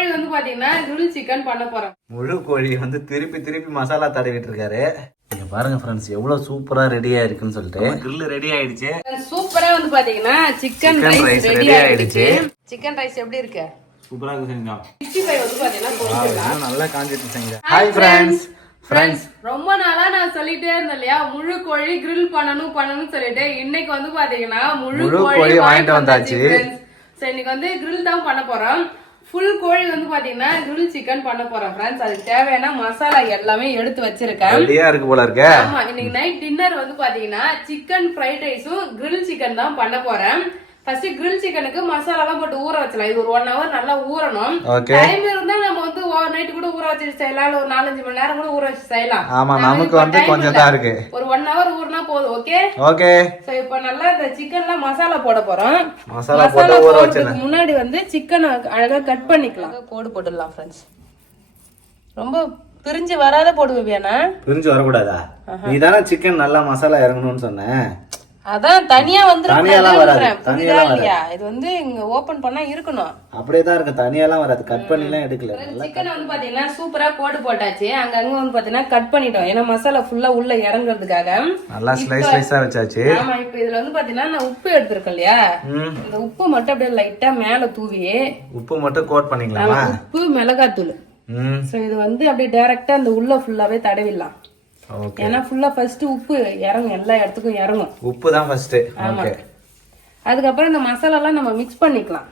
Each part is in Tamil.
கோழி வந்து பாத்தீங்கன்னா கிரில் சிக்கன் பண்ண போறோம். முழு கோழி வந்து திருப்பி மசாலா தடவிட்டு இருக்காரு. நீங்க பாருங்க ஃப்ரெண்ட்ஸ் எவ்வளவு சூப்பரா ரெடியா இருக்குன்னு சொல்லிட்டு கிரில் ரெடி ஆயிடுச்சு. சூப்பரா வந்து பாத்தீங்கன்னா சிக்கன் ரைஸ் ரெடி ஆயிடுச்சு. சிக்கன் ரைஸ் எப்படி இருக்கு? சூப்பரா இருக்கு செஞ்சா. 65 வந்து பாத்தீங்கன்னா போட்டுடலாம். நல்லா காஞ்சிட்டு செஞ்சா. ஹாய் ஃப்ரெண்ட்ஸ் ரொம்ப நாளா நான் சொல்லிட்டே இருந்தேன் இல்லையா, முழு கோழி கிரில் பண்ணணும்னு சொல்லிட்டு இன்னைக்கு வந்து பாத்தீங்கன்னா முழு கோழி வாங்கிட்டு வந்தாச்சு. சோ இன்னைக்கு வந்து கிரில் தான் பண்ண போறோம். ஃபுல் கோழி வந்து பாத்தீங்கன்னா கிரில் சிக்கன் பண்ண போறோம் ஃப்ரெண்ட்ஸ். அதுக்கு தேவையான மசாலா எல்லாமே எடுத்து வச்சிருக்கேன். ரெடியா இருக்கு போல இருக்கு. ஆமா, இன்னைக்கு நைட் டின்னர் வந்து பாத்தீங்கன்னா சிக்கன் ஃப்ரைட் ரைஸும் கிரில் சிக்கன் தான் பண்ண போறேன். ஃபர்ஸ்ட் கிரில் சிக்கனுக்கு மசாலா எல்லாம் போட்டு ஊற வச்சலாம். இது ஒரு 1 hour நல்லா ஊறணும். டைம் இருந்தா நம்ம வந்து ஓவர் நைட் கூட ஊற வச்சு செய்யலாம், ஒரு 4-5 மணி நேரம் கூட ஊற வச்சு செய்யலாம். ஆமா, நமக்கு வந்து கொஞ்சம் தான் இருக்கு. ஒரு 1 hour ஊறினா போதும். ஓகே. சோ இப்போ நல்லா இந்த சிக்கன்ல மசாலா போட போறோம். மசாலா போட்டு ஊற வச்சதுக்கு முன்னாடி வந்து சிக்கன் அழகா கட் பண்ணிக்கலாம். கோடு போட்டுடலாம் ஃப்ரெண்ட்ஸ். ரொம்ப பிரிஞ்சு வராத போடுவேனா? பிரிஞ்சு வரக்கூடாதா? நீதானே சிக்கன் நல்லா மசாலா இறங்கணும்னு சொன்ன. அதான் தனியா வந்துரும். இல்லையா, இது வந்து இங்க ஓபன் பண்ணா இருக்கணும். அப்படியே தான் இருக்கு, தனியாலாம் வராது. கட் பண்ணிலாம் எடுக்கல. சிக்கன் வந்து பாத்தீங்கன்னா சூப்பரா கோடு போட்டாச்சு. அங்க வந்து பாத்தீங்கன்னா கட் பண்ணிட்டோம். ஏன்னா மசாலா ஃபுல்லா உள்ள இறங்குறதுக்காக நல்லா ஸ்லைஸா வச்சாச்சு. ஆமா, இப்போ இதுல வந்து பாத்தீங்கன்னா நான் உப்பு எடுத்திருக்கேன் இல்லையா, இந்த உப்பு மட்டும் அப்படியே லைட்டா மேல தூவி உப்பு மட்டும் கோட் பண்ணிக்கலாமா? உப்பு மிளகாத்தூள். சோ இது வந்து அப்படியே டைரக்டா அந்த உள்ள ஃபுல்லாவே தடவிடலாம். ஏன்னா ஃபுல்லா ஃபர்ஸ்ட் உப்பு இறங்கும், எல்லா இடத்துக்கும் இறங்கும். உப்பு தான் ஃபர்ஸ்ட். ஓகே. அதுக்கப்புறம் இந்த மசாலா எல்லாம் நம்ம மிக்ஸ் பண்ணிக்கலாம்.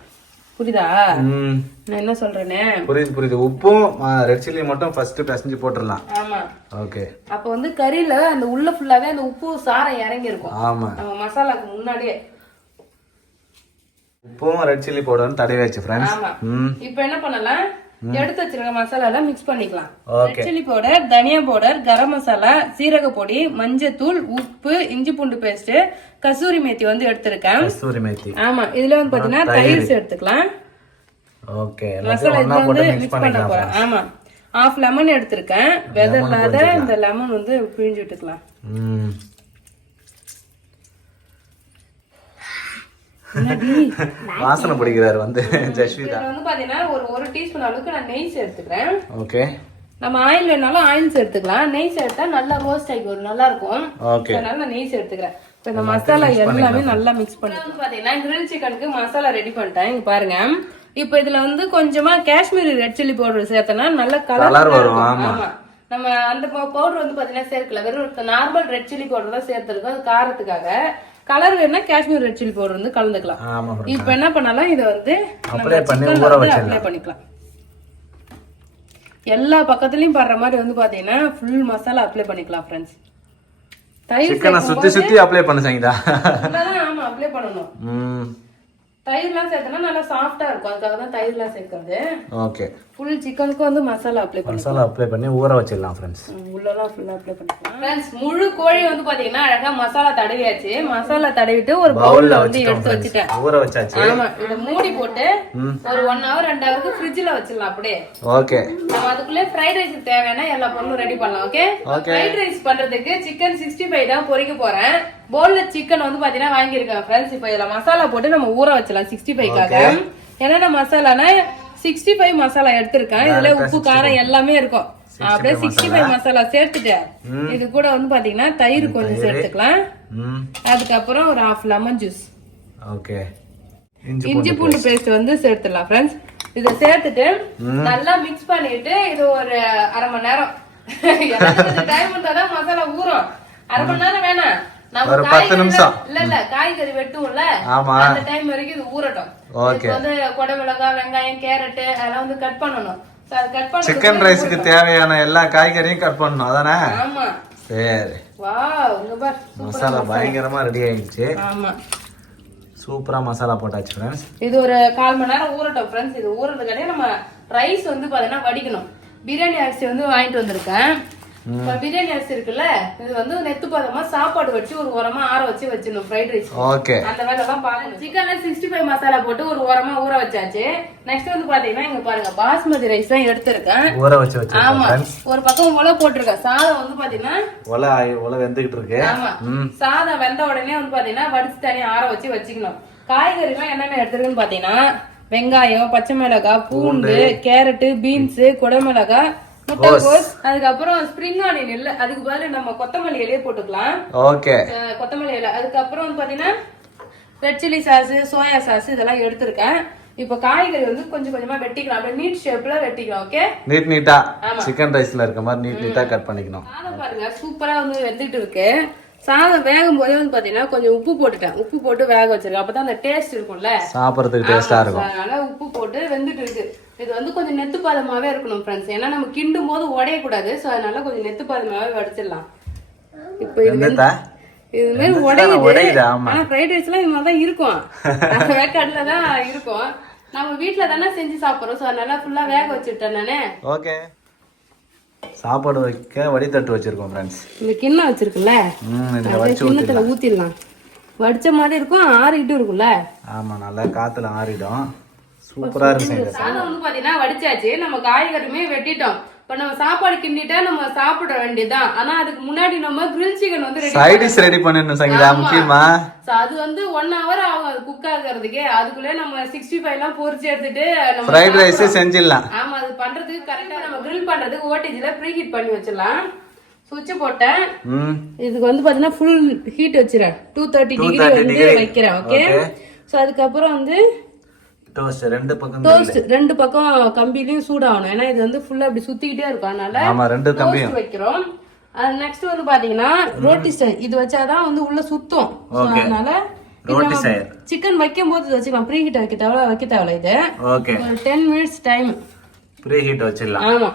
புரியுதா நான் என்ன சொல்றேனே? புரியுது. உப்பும் ரெட் சில்லி மட்டும் ஃபர்ஸ்ட் பிசைஞ்சு போட்டுறலாம். ஆமா. ஓகே. அப்ப வந்து கறியில அந்த உள்ள ஃபுல்லாவே அந்த உப்பு சாரம் இறங்கி இருக்கும். ஆமா, நம்ம மசாலாக்கு முன்னாடியே உப்பும் ரெட் சில்லி பவுடரும் தடவியாச்சு ஃப்ரெண்ட்ஸ். ஆமா. இப்போ என்ன பண்ணலாம், எடுத்து வச்சிருக்க மசாலா எல்லாம் மிக்ஸ் பண்ணிக்கலாம். ரெட் சில்லி பவுடர், தனியா பவுடர், கரம் மசாலா, சீரக பொடி, மஞ்சத்தூள், உப்பு, இஞ்சி பூண்டு பேஸ்ட், கசூரி மேத்தி வந்து எடுத்திருக்கேன். கசூரி மேத்தி. ஆமா, இதுல வந்து பாத்தீங்கன்னா தயிர் எடுத்துக்கலாம். ஓகே. மசாலா இது வந்து மிக்ஸ் பண்ண போறேன். ஆமா, 1/2 லெமன் எடுத்திருக்கேன். வெதை இல்லாத இந்த லெமன் வந்து பிழிஞ்சு விட்டுக்கலாம். வாசனை பிடிக்கிறாரு வந்து ஜஸ்விதா. வந்து பாத்தீங்கன்னா ஒரு டீஸ்பூன் அளவுக்கு நான் நெய் சேர்த்துக்கிறேன். ஓகே. நம்ம ஆயில் வேணாலும் ஆயில் சேர்த்துக்கலாம். நெய் சேர்த்தா நல்லா ரோஸ்ட் ஆகி வரும், நல்லா இருக்கும். ஓகே. அதனால நான் நெய் சேர்த்துக்கிறேன். இப்போ இந்த மசாலா எல்லாமே நல்லா மிக்ஸ் பண்ணி வந்து பாத்தீங்கன்னா கிரில் சிக்கனுக்கு மசாலா ரெடி பண்ணிட்டேன். இங்க பாருங்க. இப்போ இதுல வந்து கொஞ்சமா காஷ்மீரி ரெட் சில்லி பவுடர் சேர்த்தனா நல்ல கலர் வரும். ஆமா, நம்ம அந்த பவுடர் வந்து பாத்தீங்கன்னா சேர்க்கல, வெறும் நார்மல் ரெட் சில்லி பவுடர் தான் சேர்த்திருக்கோம். அது காரத்துக்காக. கலர் வேணா காஷ்மீர் ரெட் சில்லி பவுடர் வந்து கலந்துக்கலாம். இப்போ என்ன பண்ணலாம், இதை வந்து அப்ளை பண்ணிக்கலாம். எல்லா பக்கத்துலயும் படுற மாதிரி வந்து பாத்தீங்கன்னா ஃபுல் மசாலா அப்ளை பண்ணிக்கலாம் ஃப்ரெண்ட்ஸ். தயிர் சுத்தி அப்ளை பண்ண சங்கீதா. ஆமா, அப்ளை பண்ணணும். தயிர்லாம் சேர்த்தனா நல்லா சாஃப்டா இருக்கும், அதுக்காக தான் தயிர்லாம் சேர்க்கிறது. ஓகே. ஃபுல் சிக்கனுக்கு வந்து மசாலா அப்ளை பண்ணி ஊற வச்சிடலாம் ஃப்ரெண்ட்ஸ். உள்ளலாம் ஃபுல்லா அப்ளை பண்ணிக்கலாம் ஃப்ரெண்ட்ஸ். முழு கோழி வந்து பாத்தீங்கன்னா அழகா மசாலா தடவியாச்சு. மசாலா தடவிட்டு ஒரு பவுல்ல வந்து எடுத்து வச்சிட்டேன். ஊற வச்சாச்சு. ஆமா, இத மூடி போட்டு ஒரு 1 hour 2 hour ஃப்ரிட்ஜ்ல வச்சிடலாம் அப்படியே. ஓகே. நம்ம அதுக்குள்ளே ஃப்ரைட் ரைஸ்க்கு தேவையான எல்லா பொருளும் ரெடி பண்ணலாம். ஓகே. ஃப்ரைட் ரைஸ் பண்றதுக்கு சிக்கன் 65 தான் பொரிக்க போறேன். போன்ல சிக்கன் வந்து பாத்தீங்கன்னா வாங்கியிருக்கேன் ஃப்ரெண்ட்ஸ். இப்போ இதுல மசாலா போட்டு நம்ம ஊற வச்சலாம் 65க்காக. என்னென்ன மசாலானா 65 மசாலா எடுத்திருக்கேன். இதுல உப்பு காரம் எல்லாமே இருக்கும். அப்படியே 65 மசாலா சேர்த்துட்டு இது கூட வந்து பாத்தீங்கன்னா தயிர் கொஞ்சம் சேர்த்துக்கலாம். அதுக்கப்புறம் ஒரு 1/2 லெமன் ஜூஸ். ஓகே. இஞ்சி பூண்டு பேஸ்ட் வந்து சேர்த்துடலாம் ஃப்ரெண்ட்ஸ். இத சேர்த்துட்டு நல்லா மிக்ஸ் பண்ணிட்டு இது ஒரு 1/2 மணி நேரம் டைம் இருந்தாதான் மசாலா ஊறும். 1/2 மணி நேரம் வேணாம், ஒரு 10 நிமிஷம். இல்ல காய்கறி வெட்டும்ல, அந்த டைம் வரைக்கும் இது ஊறட்டும். இது வந்து கொடை மிளகாய், வெங்காயம், கேரட் அதெல்லாம் வந்து கட் பண்ணணும். சிக்கன் ரைஸ்க்கு தேவையான எல்லா காய்கறியும் கட் பண்ணணும், அதானே? ஆமா. சரி. வாவ், இங்க பாரு, மசாலா பயங்கரமா ரெடி ஆயிடுச்சு. ஆமா, சூப்பரா மசாலா போட்டாச்சு ஃப்ரெண்ட்ஸ். இது ஒரு 1/4 மணி நேரம் ஊறட்டும் ஃப்ரெண்ட்ஸ். இது ஊறதுக்காக நம்ம ரைஸ் வந்து பாத்தீங்கன்னா வடிக்கணும். பிரியாணி அரிசி வந்து வாங்கிட்டு வந்திருக்கேன். பிரியாணி அரிசி இருக்குல்ல, இது வந்து நெத்து பதமா சாப்பாடு வச்சு ஒரு ஓரமா ஆற வச்சு வச்சிடணும் ஃப்ரைட் ரைஸ். ஓகே. அந்த வேலை தான் பாக்கணும். சிக்கன்ல 65 மசாலா போட்டு ஒரு ஓரமா ஊற வச்சாச்சு. நெக்ஸ்ட் வந்து பாத்தீங்கன்னா இங்க பாருங்க, பாஸ்மதி ரைஸ் தான் எடுத்திருக்கேன். ஊற வச்சு வச்சிருக்கேன். ஆமா, ஒரு பக்கம் உலை போட்டிருக்கேன். சாதம் வந்து பாத்தீங்கன்னா உலை வெந்துகிட்டு இருக்கு. ஆமா, சாதம் வெந்த உடனே வந்து பாத்தீங்கன்னா வடிச்சு தனியா ஆற வச்சு வச்சுக்கணும். காய்கறி எல்லாம் என்னென்ன எடுத்துருக்குன்னு பாத்தீங்கன்னா வெங்காயம், பச்சை மிளகாய், பூண்டு, கேரட், பீன்ஸ், குடமிளகாய், முட்டைகோஸ், அதுக்கப்புறம் ஸ்ப்ரிங் ஆனியன் இல்ல, அதுக்கு பதிலா நம்ம கொத்தமல்லி இலையே போட்டுக்கலாம். ஓகே, கொத்தமல்லி இலை. அதுக்கப்புறம் வந்து பாத்தீங்கன்னா red chilli sauce, soya sauce இதெல்லாம் எடுத்திருக்கேன். இப்ப காய்கறி வந்து கொஞ்சம் கொஞ்சமா வெட்டிக்கலாம், அப்படியே நீட் ஷேப்ல வெட்டிக்கலாம். ஓகே, நீட்டா சிக்கன் ரைஸ்ல இருக்க மாதிரி நீட்டா கட் பண்ணிக்கணும். சாதம் பாருங்க சூப்பரா வந்து வெந்துட்டு இருக்கு. சாதம் வேகும் போதே வந்து பாத்தீங்கன்னா கொஞ்சம் உப்பு போட்டுட்டேன், உப்பு போட்டு வேக வச்சிருக்கேன், அப்பதான் அந்த டேஸ்ட் இருக்கும்ல, சாப்பிடறதுக்கு டேஸ்டா இருக்கும். அதனால உப்பு போட்டு வெந்துட்டு இருக்கு. இது வந்து கொஞ்சம் நெத்து பாதமாவே இருக்கணும் ஃப்ரெண்ட்ஸ், ஏன்னா நம்ம கிண்டும் போது உடையக்கூடாது. சோ அதனால கொஞ்சம் நெத்து பாதமாவே வடிச்சிடலாம். இப்போ இது மாதிரி உடையுது. ஆனா ஃப்ரைட் ரைஸ்லாம் இது மாதிரிதான் இருக்கும், வேக்காடுல தான் இருக்கும். நம்ம வீட்டுல தானே செஞ்சு சாப்பிடுறோம். சோ அதனால ஃபுல்லா வேக வச்சுட்டேன் நானே. ஓகே, சாப்பாடு வைக்க வடித்தட்டு வச்சிருக்கோம் ஃப்ரெண்ட்ஸ். இந்த கிண்ணம் வச்சிருக்குல்ல, கிண்ணத்துல ஊத்திடலாம். வடிச்ச மாதிரி இருக்கும், ஆறிட்டு இருக்கும்ல. ஆமா, நல்லா காத்துல ஆறிடும். சூப்பரா இருக்கு. சாதம் வந்து பாத்தீங்கன்னா வடிச்சாச்சு, நம்ம காய்கறியுமே வெட்டிட்டோம். இப்ப நம்ம சாப்பாடு கிண்டிட்டா நம்ம சாப்பிட வேண்டியதுதான். ஆனா அதுக்கு முன்னாடி நம்ம கிரில் சிக்கன் வந்து சைட் டிஷ் ரெடி பண்ணனும் சங்கீதா, முக்கியமா. அது வந்து 1 hour ஆகும் அது குக் ஆகிறதுக்கு. அதுக்குள்ளே நம்ம 65 எல்லாம் பொரிச்சு எடுத்துட்டு நம்ம ஃப்ரைட் ரைஸ் செஞ்சிடலாம். ஆமா, அது பண்றதுக்கு கரெக்டா நம்ம கிரில் பண்றதுக்கு ஓடிஜில ப்ரீ ஹீட் பண்ணி வச்சிடலாம். சுவிட்ச் போட்டேன். இதுக்கு வந்து பாத்தீங்கன்னா ஃபுல் ஹீட் வச்சிரேன், 230 டிகிரி வந்து வைக்கிறேன். ஓகே, சோ அதுக்கப்புறம் வந்து டோஸ்ட் ரெண்டு பக்கம் கம்பிலையும் சூடாகணும், ஏன்னா இது வந்து ஃபுல்லா அப்படி சுத்திக்கிட்டே இருக்கும். அதனால ஆமா, ரெண்டு கம்பியும் வைக்கிறோம். நெக்ஸ்ட் வந்து பாத்தீங்கன்னா ரோட்டி ஸ்டைல், இது வச்சாதான் வந்து உள்ள சுத்தும். அதனால சிக்கன் வைக்கும் போது வச்சுக்கலாம், ப்ரீ ஹீட் வைக்க தேவையில்ல. இது ஓகே, ஒரு 10 minutes டைம் ப்ரீ ஹீட் வச்சிடலாம். ஆமா,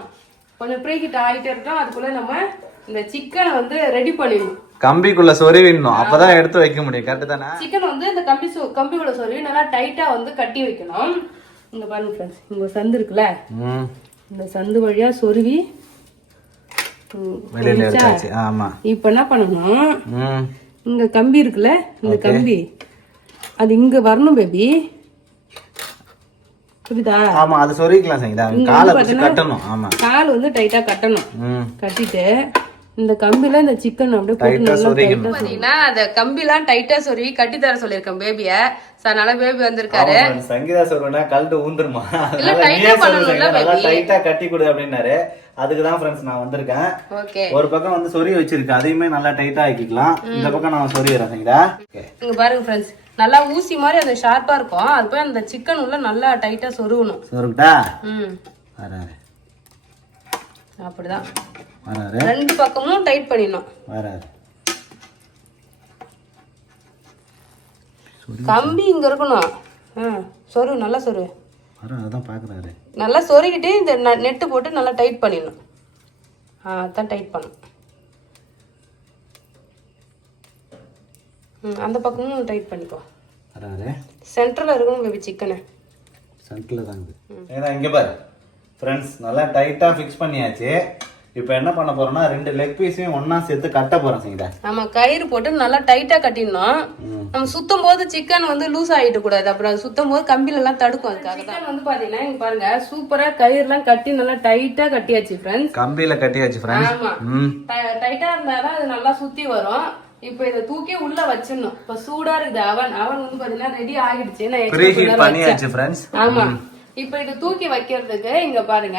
கொஞ்சம் ப்ரீ ஹீட் ஆகிட்டே இருக்கோம். அதுக்குள்ள நம்ம இந்த சிக்கனை வந்து ரெடி பண்ணிடணும். கம்பிக்குள்ள சொருவிடணும், அப்பதான் எடுத்து வைக்க முடியும். கரெக்ட் தானே? சிக்கன் வந்து இந்த கம்பிக்குள்ள சொருவி நல்லா டைட்டா வந்து கட்டி வைக்கணும். இங்க பாருங்க ஃப்ரெண்ட்ஸ், இங்க சந்து இருக்குல்ல, இந்த சந்து வழியா சொருவி வெளியில எடுத்தாச்சு. ஆமா, இப்போ என்ன பண்ணணும், இங்க கம்பி இருக்குல்ல, இந்த கம்பி அது இங்க வரணும் பேபி, புரியுதா? ஆமா, அது சொருவிக்கலாம் சங்கீதா. காலை வச்சு கட்டணும். ஆமா, கால் வந்து டைட்டா கட்டணும். கட்டிட்டு இந்த கம்பில இந்த சிக்கன் அப்படியே போட்டு நல்லா டைட்டா பாத்தீங்கன்னா அந்த கம்பிலாம் டைட்டா சொருவி கட்டி தர சொல்லிருக்கேன் பேபிய. அதனால பேபி வந்திருக்காரு. சங்கீதா சொல்றேன்னா கல்ட்டு ஊந்துருமா, நல்லா டைட்டா கட்டி கொடு அப்படின்னாரு. அதுக்குதான் ஃப்ரெண்ட்ஸ் நான் வந்திருக்கேன். ஒரு பக்கம் வந்து சொருவி வச்சிருக்கேன், அதையுமே நல்லா டைட்டா ஆக்கிக்கலாம். இந்த பக்கம் நான் சொருவிறேன் சங்கீதா. இங்க பாருங்க ஃப்ரெண்ட்ஸ், நல்லா ஊசி மாதிரி அந்த ஷார்ப்பா இருக்கும். அது போய் அந்த சிக்கன் உள்ள நல்லா டைட்டா சொருவணும். சொருவிட்டா அப்படிதான் ரெண்டு பக்கமும் டைட் பண்ணிடணும். கம்பி இங்க இருக்கணும். சொரு, நல்லா சொரு. அதான் பாக்குறாரு. நல்லா சொருகிட்டு இந்த நெட்டு போட்டு நல்லா டைட் பண்ணிடணும். அதான் டைட் பண்ணணும். அந்த பக்கமும் டைட் பண்ணிக்கோ. சென்டர்ல இருக்கணும் பேபி சிக்கனை. சென்டர்ல தான் இருக்குது. இங்க பாரு ஃப்ரெண்ட்ஸ், நல்லா டைட்டா ஃபிக்ஸ் பண்ணியாச்சு. இப்போ என்ன பண்ண போறோம்னா 2 லெக் பீஸையும் ஒண்ணா சேர்த்து கட்ட போறோம் சங்கீதா. நம்ம கயிறு போட்டு நல்லா டைட்டா கட்டிடணும். நம்ம சுத்தும் போது சிக்கன் வந்து லூஸ் ஆயிட்டு கூடாது, அப்புறம் சுத்தும் போது கம்பில எல்லாம் தடுக்கும். அதுக்காக சிக்கன் வந்து பாத்தீங்கன்னா இங்க பாருங்க சூப்பரா கயிறு எல்லாம் கட்டி நல்லா டைட்டா கட்டியாச்சு ஃப்ரெண்ட்ஸ். கம்பில கட்டியாச்சு ஃப்ரெண்ட்ஸ். ஆமா, டைட்டா இருந்தாதான் அது நல்லா சுத்தி வரும். இப்போ இத தூக்கி உள்ள வச்சிடணும். இப்ப சூடா இருக்குது அவன் வந்து பாத்தீங்கன்னா ரெடி ஆகிடுச்சு. ஆமா, இப்ப இது தூக்கி வைக்கிறதுக்கு இங்க பாருங்க,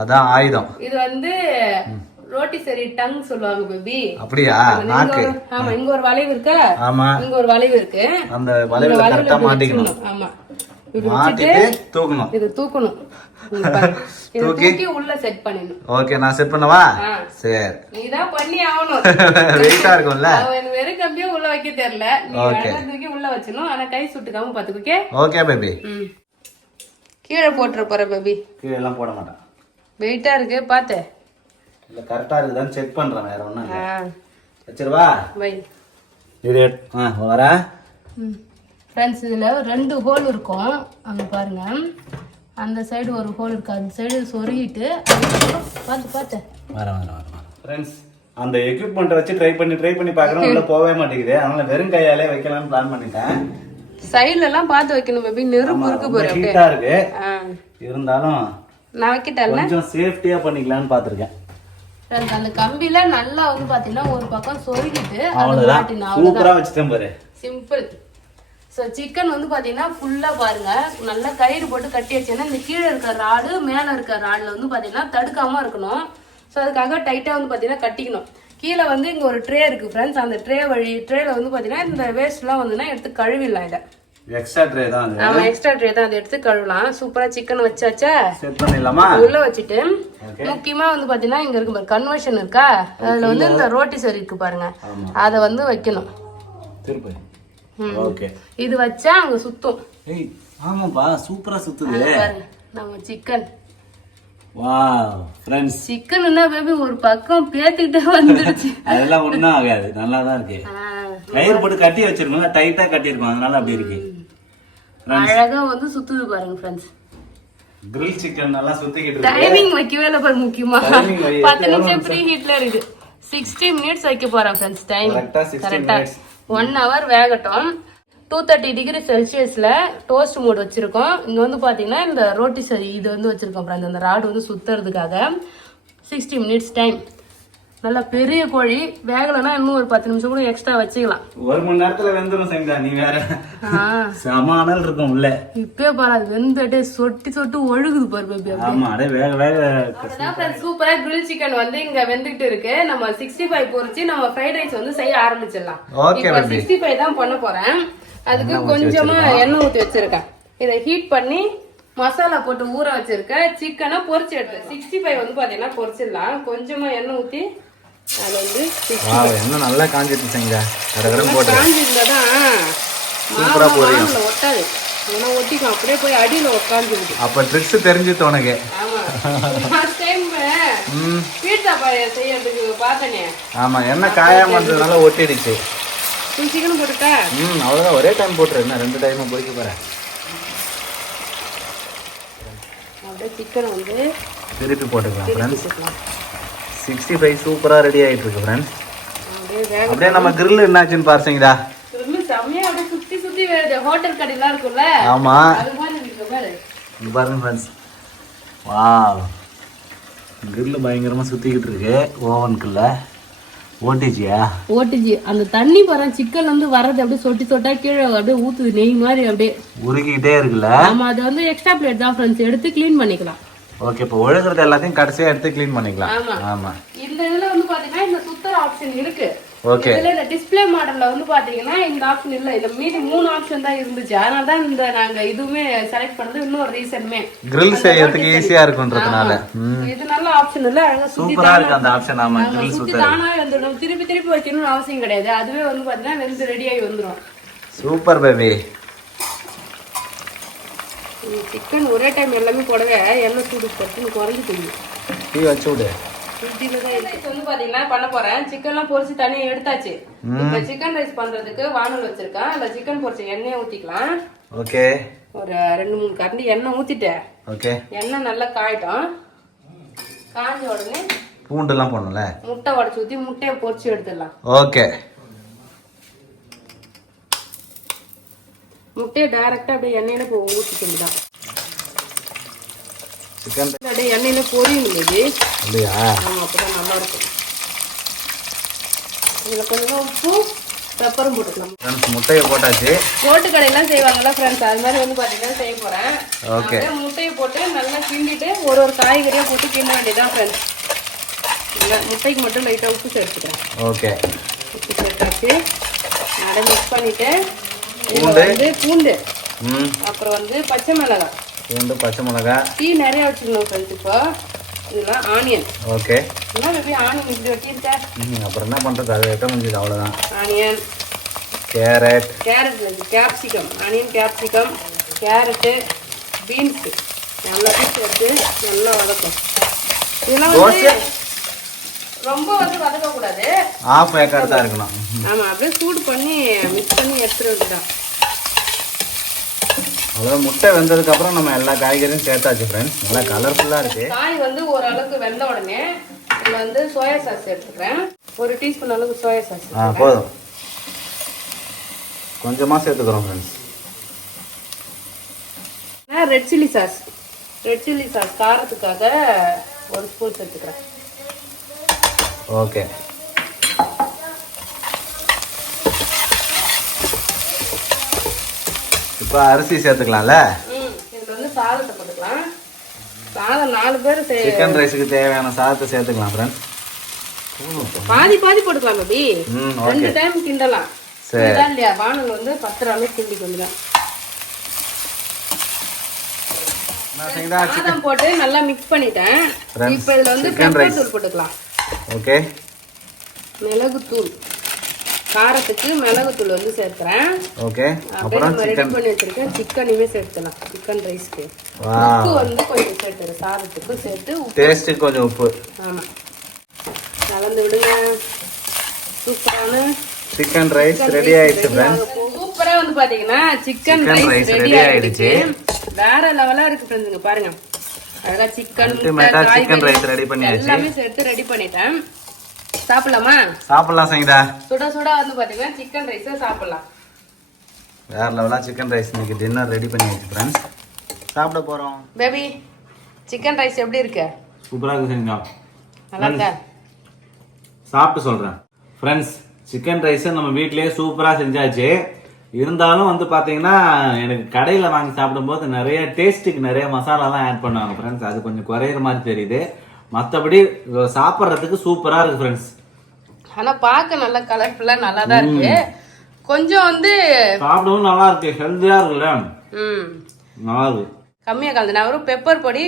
அதான் ஆயுதம். இது வந்து ரோட்டி சரி டங் சொல்லுவாங்க பேபி. அப்படியா? நாக்கு. ஆமா, இங்க ஒரு வளைவு இருக்கு. ஆமா, இங்க ஒரு வளைவு இருக்கு. அந்த வளைவுல கரெக்ட்டா மாட்டிக்கணும். ஆமா, இது மாட்டிட்டு தூக்கணும். இது தூக்கணும். இது தூக்கி உள்ள செட் பண்ணிடணும். ஓகே, நான் செட் பண்ணவா? சரி, நீ தான் பண்ணி ஆவணும். வெயிட்டா இருக்கும்ல, அவன் வெறும் கம்பியே உள்ள வைக்க தெரியல. நீ அழகா தூக்கி உள்ள வச்சணும். ஆனா கை சுட்டுக்காம பாத்துக்கோ. Okay okay baby. கீழே போட்டுற போற பேபி. கீழே எல்லாம் போட மாட்டேன், வெயிட்டா இருக்கு பாத்து. இல்ல கரெக்ட்டா இருக்குதான்னு செக் பண்றேன், வேற ஒண்ணும் இல்ல. வெச்சிரவா? வை. இது வர ஃப்ரெண்ட்ஸ், இதுல 2 ஹோல் இருக்கும். அங்க பாருங்க, அந்த சைடு ஒரு ஹோல் இருக்கு, அந்த சைடு சொருகிட்டு பாத்து வர ஃப்ரெண்ட்ஸ். அந்த எக்யூப்மெண்ட் வச்சு ட்ரை பண்ணி பார்க்கறேன், உள்ள போவே மாட்டேங்குது. அதனால வெறும் கையாலே வைக்கலாம்னு பிளான் பண்ணிட்டேன். சைடுல எல்லாம் பார்த்து வைக்கணும் பேபி, நெருப்பு இருக்கு பாரு. ஹீட்டா இருக்கு, இருந்தாலும் நான் வைக்கிட்டேன்ல, கொஞ்சம் சேஃப்டியா பண்ணிக்கலாம்னு பாத்துர்க்கேன். அந்த கம்பில நல்லா வந்து பாத்தீங்கன்னா ஒரு பக்கம் சொருகிட்டு அவ்வளவுதான். சூப்பரா வச்சிட்டேன் பாரு. சிம்பிள் ஸோ சிக்கன் வந்து பார்த்தீங்கன்னா ஃபுல்லாக பாருங்க நல்லா கயிறு போட்டு கட்டி வச்சேன்னா இந்த கீழே இருக்க ராடு மேலே இருக்க ராடில் வந்து பார்த்தீங்கன்னா தடுக்காமல் இருக்கணும். ஸோ அதுக்காக டைட்டாக வந்து பார்த்தீங்கன்னா கட்டிக்கணும். கீழே வந்து இங்கே ஒரு ட்ரே இருக்குது ஃப்ரெண்ட்ஸ். அந்த ட்ரேல வந்து பார்த்தீங்கன்னா இந்த வேஸ்ட்லாம் வந்துன்னா எடுத்து கழுவிடலாம். இதை எக்ஸ்ட்ரா ட்ரே தான் அது. ஆமா எக்ஸ்ட்ரா ட்ரே தான், அதை எடுத்து கழுவலாம். சூப்பரா சிக்கன் வச்சாச்சா செட் பண்ணிடலாமா? உள்ள வச்சுட்டு முக்கியமா வந்து பாத்தீங்கன்னா இங்க இருக்கு பாருங்க கன்வர்ஷன் இருக்கா, அதுல வந்து இந்த ரோட்டி சரி இருக்கு பாருங்க, அதை வந்து வைக்கணும். திருப்பி ஓகே. இது வச்சா அங்க சுத்தும். ஏய் ஆமாப்பா சூப்பரா சுத்துது. பாருங்க நம்ம சிக்கன். வாவ் फ्रेंड्स, சிக்கன் என்ன பேபி ஒரு பக்கம் பேத்திட்டே வந்துடுச்சு. அதெல்லாம் ஒண்ணும் ஆகாது, நல்லா தான் இருக்கு. கயிறு போட்டு கட்டி வச்சிருக்கோம், டைட்டா கட்டி இருக்கோம், அதனால அப்படி இருக்கு. அழகா வந்து சுத்துது பாருங்க फ्रेंड्स. grill சிக்கன் நல்லா சுத்திக்கிட்டு இருக்கு. டைமிங் வைக்கவே இல்ல பாரு, முக்கியமா 10 நிமிஷம் ப்ரீ ஹீட்ல இருக்கு. 60 மினிட்ஸ் வைக்க போறேன் फ्रेंड्स. டைம் கரெக்ட்டா 1 hour வேகட்டும். 230 டிகிரி செல்சியஸ்ல டோஸ்ட் மோட் வச்சிருக்கோம். இங்க வந்து பாத்தீங்கன்னா இந்த ரோட்டி சரி இது வந்து வச்சிருக்கோம். அப்புறம் அந்த ராடு வந்து சுத்துறதுக்காக 60 மினிட்ஸ் டைம். நல்லா பெரிய கோழி வேகலன்னா இன்னும் ஒரு 10 நிமிஷம் கூட எக்ஸ்ட்ரா வச்சுக்கலாம். 1 மணி நேரத்துல வெந்துரும் செஞ்சா. நீ வேற சமானல் இருக்கும் உள்ள. இப்பே பாரு அது வெந்துட்டே சொட்டி சொட்டு ஒழுகுது பாரு பேபி. ஆமா அடே வேக வேக. அதான் ஃப்ரெண்ட்ஸ் சூப்பரா grill சிக்கன் வந்து இங்க வெந்துட்டு இருக்கு. நம்ம 65 பொரிச்சு நம்ம ஃப்ரைட் ரைஸ் வந்து செய்ய ஆரம்பிச்சிடலாம். ஓகே இப்போ 65 தான் பண்ண போறேன். அதுக்கு கொஞ்சமா எண்ணெய் ஊத்தி வச்சிருக்கேன். இதை ஹீட் பண்ணி மசாலா போட்டு ஊற வச்சிருக்கேன். சிக்கனை பொரிச்சு எடுத்து 65 வந்து பாத்தீங்கன்னா பொரிச்சிடலாம். கொஞ்சமா எண்ணெய் ஊத்தி அது வந்து எண்ணெய் நல்லா காஞ்சிட்டு செஞ்சா கடகடம் போட்டு காஞ்சிருந்தாதான் சூப்பரா பொரியும். ஒட்டாது, ஏன்னா ஒட்டிக்கும் அப்படியே போய் அடியில உட்காந்துருது. அப்ப ட்ரிக்ஸ் தெரிஞ்சுட்டு உனக்கு. ஆமா லாஸ்ட் டைம் பீட்சா செய்யறதுக்கு பார்த்தனே. ஆமா எண்ணெய் காயாம இருந்ததுனால ஒட்டிடுச்சு. சிக்கன் போட்டுட்டா அவ்வளவுதான், ஒரே டைம் போட்டுரு, என்ன 2 டைமும் பொரிக்க போறேன். அப்படியே சிக்கன் வந்து திருப்பி போட்டுக்கலாம் ஃப்ரெண்ட்ஸ். 65 சூப்பரா ரெடி ஆயிட்டு இருக்கு ஃப்ரெண்ட்ஸ். அப்படியே நம்ம grill என்னாச்சுன்னு பாருங்கடா. செம்மையா அப்படியே சுத்தி சுத்தி வருது. ஹோட்டல் கடைலாம் இருக்கும்ல ஆமா அது மாதிரி இருக்கு பாரு. இங்க பாருங்க ஃப்ரெண்ட்ஸ். வாவ் grill பயங்கரமா சுத்திக்கிட்டு இருக்கு. ஓவனுக்குள்ள ஓட்டிச்சியா? ஓட்டிச்சு. அந்த தண்ணி பாரு சிக்கன் வந்து வரது அப்படியே சொட்டி சொட்டா கீழே அப்படியே ஊத்துது, நெய் மாதிரி அப்படியே உருகிட்டே இருக்குல்ல. ஆமா அது வந்து எக்ஸ்ட்ரா பிளேட் தான் ஃப்ரெண்ட்ஸ், எடுத்து க்ளீன் பண்ணிக்கலாம். ஓகே, இப்போ ஒழுகுறது எல்லாத்தையும் கடைசியா எடுத்து க்ளீன் பண்ணிக்கலாம். ஆமா இந்த இதுல வந்து பாத்தீங்கன்னா இந்த சுத்தர ஆப்ஷன் இருக்கு. ஓகே, இதுல இந்த டிஸ்ப்ளே மாடல்ல வந்து பாத்தீங்கன்னா இந்த ஆப்ஷன் இல்ல. இந்த மீதி 3 ஆப்ஷன் தான் இருந்துச்சு. அதனால தான் இந்த நாங்க இதுவுமே செலக்ட் பண்ணது. இன்னொரு ரீசன்மே grill செய்யறதுக்கு ஈஸியா இருக்குன்றதுனால. இது நல்ல ஆப்ஷன் இல்ல, அழகா சூப்பரா இருக்கு அந்த ஆப்ஷன். ஆமா grill சுத்தி தானா வந்துடும், திருப்பி திருப்பி வைக்கணும்னு அவசியம் கிடையாது. அதுவே வந்து பாத்தீங்கன்னா வெந்து ரெடி ஆகி வந்துடும். Super baby. சிக்கன் ஒரே டைம் எல்லாமே போடவே எண்ணெய் சூடு போட்டு குறைஞ்சி தெரியும். டீ வச்சு விடு. வந்து பாத்தீங்கன்னா பண்ண போறேன். சிக்கன்லாம் பொரிச்சு தனியா எடுத்தாச்சு. இப்ப சிக்கன் ரைஸ் பண்றதுக்கு வானல் வச்சிருக்கேன். அதுல சிக்கன் பொரிச்ச எண்ணெய் ஊத்திக்கலாம். ஓகே, ஒரு 2-3 கரண்டி எண்ணெய் ஊத்திட்டேன். ஓகே, எண்ணெய் நல்லா காயிட்டோம். காஞ்ச உடனே பூண்டெல்லாம் போடணும்ல, முட்டை உடச்சு ஊத்தி முட்டையை பொரிச்சு எடுத்துடலாம். ஓகே, முட்டையை டைரக்டா அப்படியே எண்ணெயில ஊத்திக்கலாம். சிக்கன் அப்படியே எண்ணெயில பொரியணும் இது. அப்படியா? ஆமா, அப்பதான் நல்லா இருக்கும். இதுல கொஞ்சம் உப்பு பெப்பரும் போட்டுக்கலாம். முட்டையை போட்டாச்சு. ரோட்டு கடையெல்லாம் செய்வாங்கல்ல ஃப்ரெண்ட்ஸ், அது மாதிரி வந்து பாத்தீங்கன்னா செய்ய போறேன். ஓகே, முட்டையை போட்டு நல்லா கிண்டிட்டு ஒரு காய்கறியா போட்டு கிண்ட வேண்டியதான் ஃப்ரெண்ட்ஸ். முட்டைக்கு மட்டும் லைட்டா உப்பு சேர்த்துக்கிறேன். ஓகே, உப்பு சேர்த்தாச்சு. நல்லா மிக்ஸ் பண்ணிட்டு வந்து பூண்டு, அப்புறம் வந்து பச்சை மிளகாய், பூண்டு பச்சை மிளகாய், டீ நிறைய வச்சுக்கணும் ஃப்ரெண்ட்ஸ். இப்போ இதெல்லாம் ஆனியன். ஓகே, என்ன பேபி ஆனியன் இப்படி வெட்டியிருக்க? அப்புறம் என்ன பண்றது, அதை வெட்ட முடிஞ்சது அவ்வளோதான். Onion, carrot, capsicum, onion, capsicum, carrot, beans எல்லாத்தையும் சேர்த்து நல்லா வதக்கும். இதெல்லாம் வந்து ரொம்ப வந்து வதக்கக்கூடாது, ஆஃப் ஏக்கர் தான் இருக்கணும். ஆமா, அப்படியே சூடு பண்ணி மிக்ஸ் பண்ணி எடுத்துட்டு வந்துதான். அவ்வளோ முட்டை வெந்ததுக்கு அப்புறம் நம்ம எல்லா காய்கறியும் சேர்த்தாச்சு ஃப்ரெண்ட்ஸ். நல்லா கலர்ஃபுல்லா இருக்கு. காய் வந்து ஓரளவுக்கு வெந்த உடனே இதுல வந்து சோயா சாஸ் எடுத்துக்கிறேன். 1 டீஸ்பூன் அளவுக்கு சோயா சாஸ். போதும், கொஞ்சமா சேர்த்துக்கிறோம் friends. Red chilli sauce, red chilli sauce காரத்துக்காக 1 ஸ்பூன் சேர்த்துக்கிறேன். ஓகே, இப்போ அரிசி சேர்த்துக்கலாம்ல. இதுல வந்து சாதத்தை போட்டுக்கலாம். சாதம் 4 பேர் சிக்கன் ரைஸுக்கு தேவையான சாதத்தை சேர்த்துக்கலாம் ஃப்ரெண்ட்ஸ். பாதி போட்டுக்கலாம் பேபி. Okay 2 time கிண்டலாம். சரி இல்லையா வானல் வந்து 10 அளவுக்கு கிண்டி கொண்டுதான் சாதம் போட்டு நல்லா மிக்ஸ் பண்ணிட்டேன். இப்போ இதுல வந்து பெப்பர் தூள் போட்டுக்கலாம். ஓகே மிளகுத்தூள் காரத்துக்கு மிளகுத்தூள் வந்து சேர்த்துறேன். ஓகே அப்புறம் ரெடி பண்ணி வச்சிருக்கேன் சிக்கனையுமே சேர்த்துலாம். சிக்கன் ரைஸ்க்கு உப்பு வந்து கொஞ்சம் சேர்த்துறேன். சாதத்துக்கு சேர்த்து டேஸ்ட்டுக்கு கொஞ்சம் உப்பு. ஆமா கலந்து விடுங்க. சூப்பரான சிக்கன் ரைஸ் ரெடி ஆயிடுச்சு ஃப்ரெண்ட்ஸ். சூப்பரா வந்து பாத்தீங்கன்னா சிக்கன் ரைஸ் ரெடி ஆயிடுச்சு. வேற லெவலா இருக்கு ஃப்ரெண்ட்ஸ்ங்க பாருங்க. அழகா சிக்கன் சிக்கன் ரைஸ் ரெடி பண்ணியாச்சு. எல்லாமே சேர்த்து ரெடி பண்ணிட்டேன். சாப்பிடலாமா? சாப்பிடலாம் சங்கீதா. சுட சுட வந்து பாத்தீங்கன்னா சிக்கன் ரைஸ் சாப்பிடலாம். வேற லெவலா சிக்கன் ரைஸ் இன்னைக்கு டின்னர் ரெடி பண்ணியாச்சு ஃப்ரெண்ட்ஸ். சாப்பிட போறோம். பேபி சிக்கன் ரைஸ் எப்படி இருக்கு? சூப்பரா இருக்கு சங்கீதா. நல்லா இருக்கா? சாப்பிட்டு சொல்றேன் ஃப்ரெண்ட்ஸ். சிக்கன் ரைஸ் நம்ம வீட்லயே சூப்பரா செஞ்சாச்சு. இருந்தாலும் வந்து பாத்தீங்கன்னா எனக்கு கடையில வாங்கி சாப்பிடும்போது நிறைய டேஸ்ட்டுக்கு நிறைய மசாலாலாம் ஆட் பண்ணுவாங்க ஃப்ரெண்ட்ஸ். அது கொஞ்சம் குறையிற மாதிரி தெரியுது. மற்றபடி சாப்பிட்றதுக்கு சூப்பரா இருக்கு ஃப்ரெண்ட்ஸ். ஆனா பார்க்க நல்லா கலர்ஃபுல்லா நல்லா தான் இருக்கு. கொஞ்சம் வந்து சாப்பிடவும் நல்லா இருக்கு. ஹெல்தியா இருக்குல்ல. நல்லா இருக்கு. கம்மியா கலந்து நான் வெறும் பெப்பர் பொடி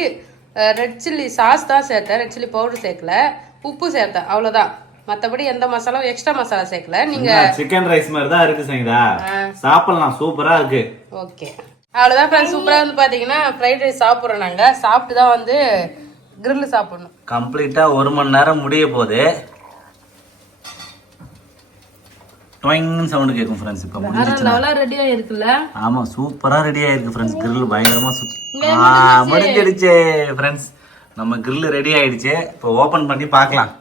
ரெட் சில்லி சாஸ் தான் சேர்த்தேன். ரெட் சில்லி பவுடர் சேர்க்கல. உப்பு சேர்த்தேன் அவ்வளவுதான். மத்தபடி எந்த மசாலாவும் எக்ஸ்ட்ரா மசாலா சேர்க்கல. நீங்க சிக்கன் ரைஸ் மாதிரி தான் இருக்கு சங்கீதா. சாப்பிடலாம் சூப்பரா இருக்கு. ஓகே அவ்வளவுதான் ஃப்ரெண்ட்ஸ். சூப்பரா வந்து பாத்தீங்கன்னா ஃப்ரைட் ரைஸ் சாப்பிடுறோம். நாங்க சாப்பிட்டு தான் வந்து கிரில் சாப்பிடணும். கம்ப்ளீட்டா 1 மணி நேரம் முடிய போகுது. ட்வைங் சவுண்ட் கேட்கும் ஃப்ரெண்ட்ஸ். இப்போ முடிஞ்சிருச்சுனா ரெடி ஆயிருக்குல்ல. ஆமா சூப்பரா ரெடி ஆயிருக்கு ஃப்ரெண்ட்ஸ். கிரில் பயங்கரமா முடிஞ்சிடுச்சு ஃப்ரெண்ட்ஸ். நம்ம கிரில் ரெடி ஆயிடுச்சு. இப்போ ஓபன் பண்ணி பார்க்கலாம்.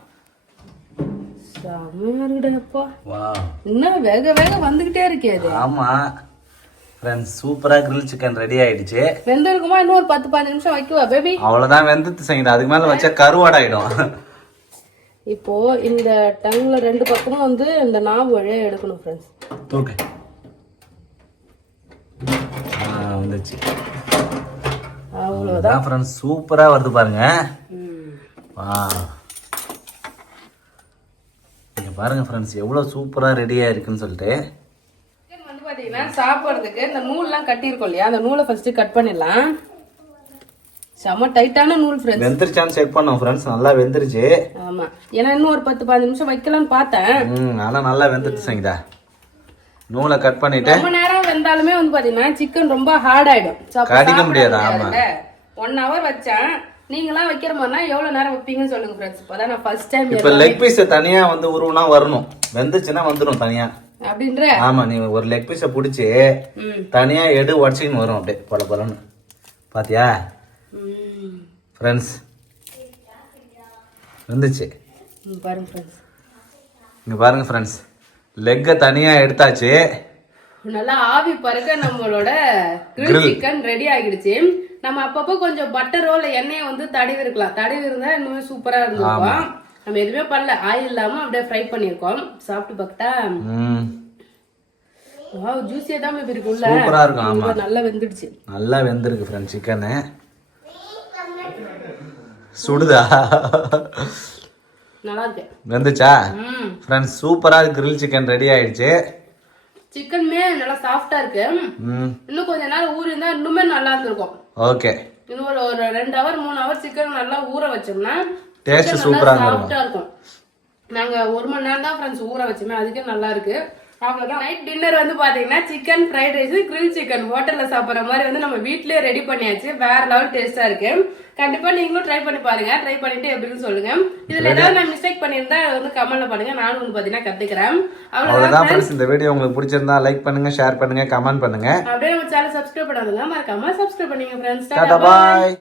இன்னும் வேக வேக வந்துகிட்டே இருக்கே. ஆமா ஃப்ரெண்ட்ஸ் சூப்பரா கிரில் சிக்கன் ரெடி ஆயிடுச்சு. வெந்திருக்குமா? இன்னும் ஒரு 10-15 நிமிஷம் வைக்குவா பேபி? அவ்வளவுதான் வெந்துட்டு சங்கீதா. அதுக்கு மேல வச்சா கருவாடாயிடும். இப்போ இந்த டங்ல 2 பக்கமும் வந்து இந்த நாவு வழியா எடுக்கணும் ஃப்ரெண்ட்ஸ். ஓகே வந்துச்சு. அவ்வளவுதான் ஃப்ரெண்ட்ஸ். சூப்பரா வருது பாருங்க. நீங்க பாருங்க ஃப்ரெண்ட்ஸ் எவ்வளவு சூப்பரா ரெடியா இருக்குன்னு சொல்லிட்டு. வந்து பாத்தீங்கன்னா சாப்பிடுறதுக்கு இந்த நூல்லாம் கட்டி இருக்கோம் இல்லையா, அந்த நூலை ஃபர்ஸ்ட் கட் பண்ணிடலாம். செம டைட்டான நூல் ஃப்ரெண்ட்ஸ். வெந்திருச்சான்னு செக் பண்ணோம் ஃப்ரெண்ட்ஸ். நல்லா வெந்திருச்சு. ஆமா ஏன்னா இன்னும் ஒரு 10-15 நிமிஷம் வைக்கலாம்னு பார்த்தேன். ஆனா நல்லா வெந்துருச்சு சங்கீதா. நூலை கட் பண்ணிட்டு ரொம்ப நேரம் வெந்தாலுமே வந்து பாத்தீங்கன்னா சிக்கன் ரொம்ப ஹார்ட் ஆயிடும். கடிக்க முடியாது. ஆமா 1 hour வச்சேன். நீங்களாம் வைக்கிற மாதிரினா எவ்வளவு நேரம் வைப்பீங்கன்னு சொல்லுங்க ஃப்ரெண்ட்ஸ். இப்பதான் நான் ஃபர்ஸ்ட் டைம். இப்ப லெக் பீஸ் தனியா வந்து உருவனா வரணும். வெந்துச்சுன்னா வந்துடும் தனியா அப்படின்ற. ஆமா நீ ஒரு லெக் பீஸ புடிச்சு தனியா எடு உடச்சின்னு வரும் அப்படியே பொல பொலன்னு. பாத்தியா ஃப்ரெண்ட்ஸ் வந்துச்சு. பாருங்க ஃப்ரெண்ட்ஸ். இங்க பாருங்க ஃப்ரெண்ட்ஸ். லெக்க தனியா எடுத்தாச்சு. நல்லா ஆவி பறக்க நம்மளோட கிரில் சிக்கன் ரெடி ஆகிடுச்சு. நம்ம அப்பப்போ கொஞ்சம் பட்டரோ இல்ல எண்ணெயை வந்து தடவி இருக்கலாம். தடவி இருந்தா இன்னுமே சூப்பரா இருந்திருக்கும். நம்ம எதுவுமே பண்ணல. ஆயில் இல்லாம அப்படியே ஃப்ரை பண்ணிருக்கோம். சாப்பிட்டு பார்த்தா வாவ் ஜூஸியா தான் இருக்குல்ல. சூப்பரா இருக்கும். ஆமா நல்லா வெந்துடுச்சு. நல்லா வெந்திருக்கு ஃப்ரெண்ட்ஸ். சிக்கன் சுடுதா? நல்லா இருக்கு. வெந்துச்சா ஃப்ரெண்ட்ஸ்? சூப்பரா கிரில் சிக்கன் ரெடி ஆயிடுச்சு. சிக்கனுமே நல்லா சாஃப்டா இருக்கு. இன்னும் கொஞ்ச நேரம் ஊறி இருந்தா இன்னுமே நல்லா இருந்திருக்கும். ஓகே இன்னும் ஒரு 2 hour 3 hour சிக்கன் நல்லா ஊற வச்சோம்னா டேஸ்ட் சூப்பரா இருக்கும். நாங்க 1 மணி நேரம் தான் ஃப்ரெண்ட்ஸ் ஊற வச்சோமே. அதுக்கே நல்லா இருக்கு. அவ்வளவுதான். நைட் டின்னர் வந்து பாத்தீங்கன்னா chicken fried rice grill chicken ஹோட்டல்ல சாப்பிடுற மாதிரி வந்து நம்ம வீட்லயே ரெடி பண்ணியாச்சு. வேற லெவல் டேஸ்டா இருக்கு. கண்டிப்பா நீங்களும் ட்ரை பண்ணி பாருங்க. ட்ரை பண்ணிட்டு எப்படின்னு சொல்லுங்க. இதுல ஏதாவது நான் மிஸ்டேக் பண்ணிருந்தா வந்து கமெண்ட்ல பண்ணுங்க. நானும் வந்து பாத்தீங்கன்னா கத்துக்கிறேன். அவ்வளவுதான் ஃப்ரெண்ட்ஸ். இந்த வீடியோ உங்களுக்கு பிடிச்சிருந்தா லைக் பண்ணுங்க, ஷேர் பண்ணுங்க, கமெண்ட் பண்ணுங்க. அப்படியே நம்ம சேனல் சப்ஸ்கிரைப் பண்ணாதவங்க மறக்காம சப்ஸ்கிரைப் பண்ணுங்க ஃப்ரெண்ட்ஸ். Tata bye.